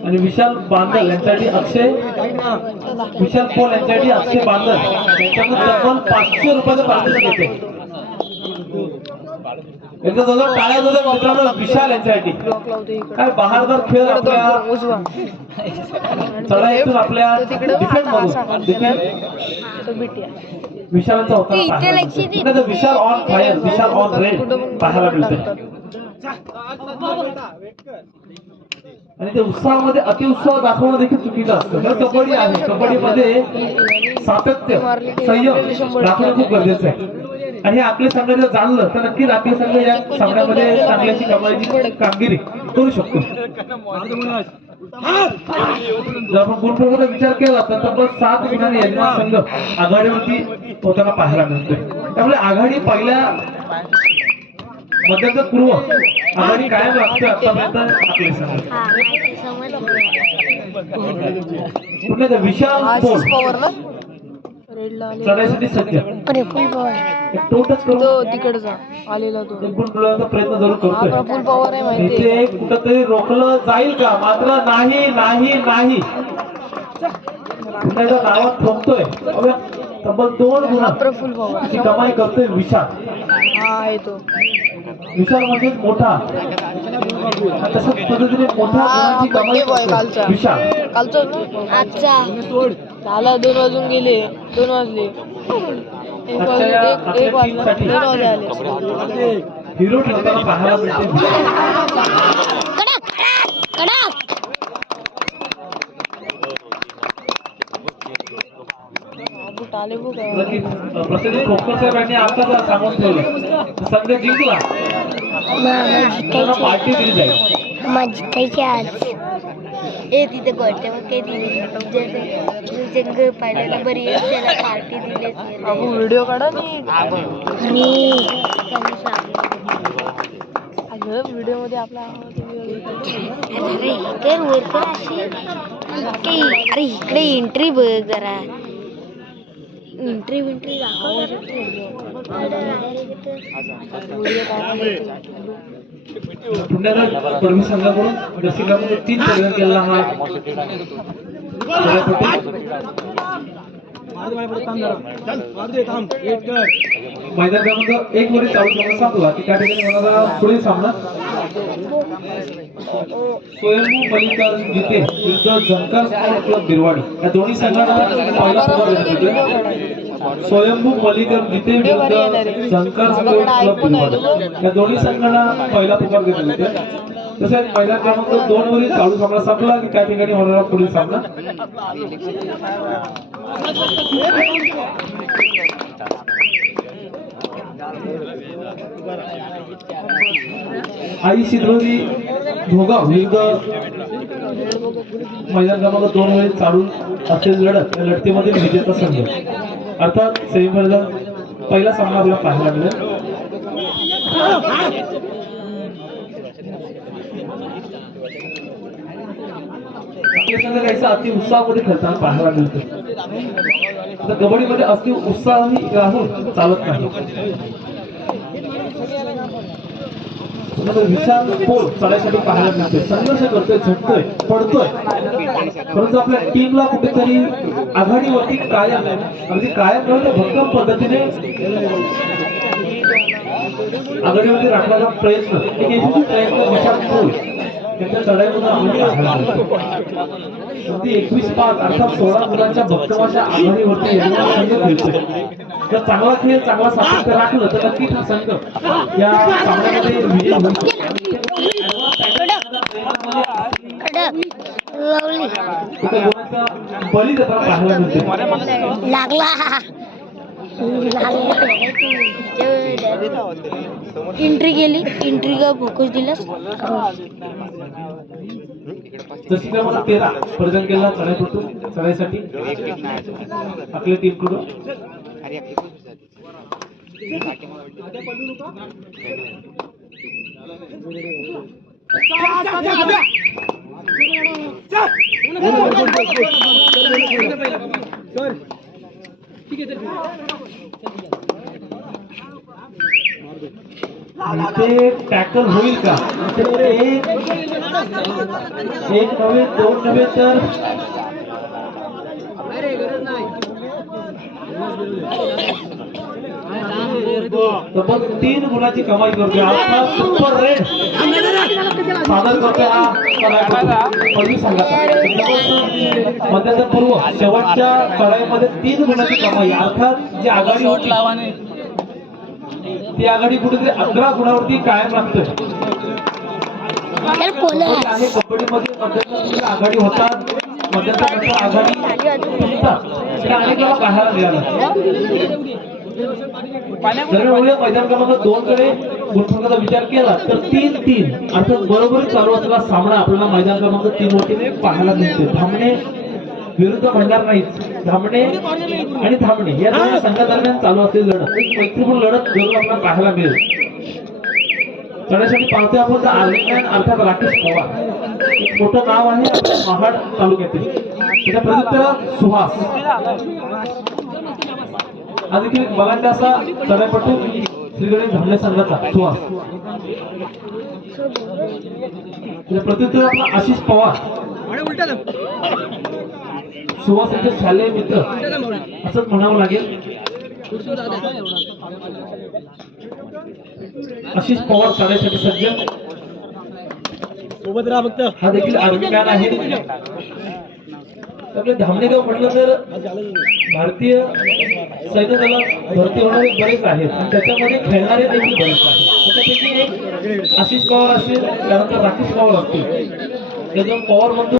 आणि विशाल बांदल यांच्यासाठी अक्षय विशाल पोल यांच्यासाठी अक्षय बांदल. यांच्याकडून तब्बल पाचशे रुपयाचं पार्सल घेते एकदा दोघं टाळ्या दोघं मित्रांनो विशाल यांच्यासाठी. काय बहारदार खेळ आपल्या चढाईतून आपल्या डिफेंड मधून. विशालांचा होता Vishal on fire Vishal on raid पाहायला मिळते आणि ते उत्साहामध्ये अतिउत्साह दाखवणं देखील चुकीचं असतं तर कबड्डी आहे कबड्डीमध्ये सातत्य संयम दाखवणं खूप गरजेचं आहे आणि हे आपले संघ जर जाणलं तर नक्कीच आपले संघ या सामन्यामध्ये चांगल्याची कमाईची कामगिरी करू शकतो. जर आपण गुणप्रमाणे विचार केला तर तब्बल सात गुणांनी यजमान संघ आघाडीवरती होताना पाहायला मिळतोय. त्यामुळे आघाडी पहिल्या मध्याचा पूर्व आघाडी कायम लागते आतापर्यंत आपले संघ ते विशाल आशिष पोल पवार ना रेडला आलेला. तो गुण मिळवण्याचा प्रयत्न जरूर हा करतोय प्रफुल पवार आहे माहिती कुठंतरी रोखलं जाईल का? मात्र नाही नाही नाही. नावात थांबतोय. तब्बल दोन हा गुण प्रफुल पवार कमाई करतोय विशाल. हा आहे तो. विशाल म्हणजे मोठा. तसंच पद्धतीने मोठ्या हा गुणांची कमाई कालचा करतोय विशाल. कालचा आजचा. झाला दोन वाजून गेले दोन वाजले. एक वाजले एक एक वाजला. टीमसाठी. दोन वाजले आले. हिरो ठरताना पाहायला मिळते. विशाल. बूट आले बघ नक्कीच प्रसिद्ध खोकर साहेब यांनी आता सांगून ठेवलं. संघ जिंकला. तर पार्टी दिली जाईल. आज. ए तिथे बर्थडे मग काही दिली जंग पाहिल्याला बरी त्याला पार्टी दिली व्हिडिओ काढा. अगं व्हिडिओमध्ये आपला. अरे इकडे वर कर अशी. अरे इकडे एंट्री बघ जरा. एंट्री विंट्री दाखव पुण्याला परमी संघाकडून जसे तीन प्रयोग केला हा मैदान क्रमांक एक वरील चालू सामना संपला की त्या ठिकाणी होणारा पुढील सामना. स्वयंभू मल्लिकार्जुन गीते विरुद्ध झंकार क्लब बिरवाडी या दोन्ही संघांना पहिला पगार देण्यात येतोय स्वयंभू मल्लिकार्जुन गीते विरुद्ध स्पोर्ट क्लब या दोन्ही संघांना पहिला पुकार देण्यात येतोय. तसेच मैदान क्रमांक दोन वरील चालू सामना संपला की त्या ठिकाणी होणारा पुढील सामना. आई शिद्रोरी भोगाव विरुद्ध मैदान क्रमांक दोन वेळेस चालू असलेली लढत या लढतीमधील विजेता संघ. अर्थात सेमीफायनल पहिला सामना आपल्याला पाहायला मिळेल. आपले संघ काहीसा अति उत्साहामध्ये खेळताना पाहायला मिळतो. आता कबड्डीमध्ये अति उत्साह राहून चालत नाही. नंतर विशाल पोल चढायसाठी पाहायला मिळते संघर्ष करतोय झटतोय पडतोय. परंतु आपल्या टीमला कुठेतरी आघाडीवरती कायम अगदी कायम नव्हे भक्कम पद्धतीने आघाडीवरती राखण्याचा प्रयत्न. एक यशस्वी प्रयत्न विशाल पोल. त्याच्या चढाईमधून आम्ही अगदी एकवीस पाच अर्थात सोळा मुलांच्या भक्कमाच्या आघाडीवरती यजमान जर चांगला खेळ चांगला सातत्य राखलं तर नक्कीच हा संघ या सामन्यामध्ये विजय होईल. बळी देताना पाहायला मिळते लागला. एंट्री गेली एंट्री का फोकस दिलास. जशी क्रमांक तेरा प्रदान केला चढाईपटू चढाईसाठी आपल्या टीमकडून इथे टॅकल होईल का? एक एक नव्हे दोन नव्हे तर तब्बल तीन गुणाची कमाई करतोय. आता सुपर रेड सादर करतोय हा कलाकार. पहिली संघाचा मध्यंतरपूर्व शेवटच्या कळाईमध्ये तीन गुणाची कमाई. अर्थात जी आघाडी होती ती आघाडी कुठेतरी अकरा गुणावरती कायम आहे. कबड्डीमध्ये आघाडी होतात. आघाडी पाहायला मिळालं जर एवढ्या मैदान क्रमांक दोन कडे गुणफलकाचा विचार केला तर तीन तीन अर्थात बरोबर चालू असलेला सामना आपल्याला मैदान क्रमांक तीन वरती पाहायला मिळते धामणे विरुद्ध म्हणणार नाहीत. धामणे आणि धामणे या दोन संघादरम्यान चालू असलेली लढत. एक मैत्रीपूर्ण लढत जरूर आपल्याला पाहायला मिळेल. चढ्यासाठी पाहतोय आपण तर आर्यमॅन अर्थात राकेश पवार. एक मोठं नाव आहे महाड तालुक्यातील. त्याच्या प्रत्युत्तर सुहास. हा देखील एक बलाढ्य असा चढ्यापटू श्रीगणेश धामणे संघाचा सुहास. त्याच्या प्रत्युत्तर आपला आशिष पवार. सुहास यांचे शालेय मित्र. असंच म्हणावं लागेल. आशिष पवार चढाईसाठी सज्ज. हा देखील आर्मी मॅन आहे. आपले धामणेगाव म्हटलं तर भारतीय सैन्य दलात भरती होणारे बरेच आहेत. आणि त्याच्यामध्ये खेळणारे देखील बरेच आहेत. त्याच्यापैकी एक आशिष पवार असेल त्यानंतर राकेश पवार असतील. दोन पवार बंधू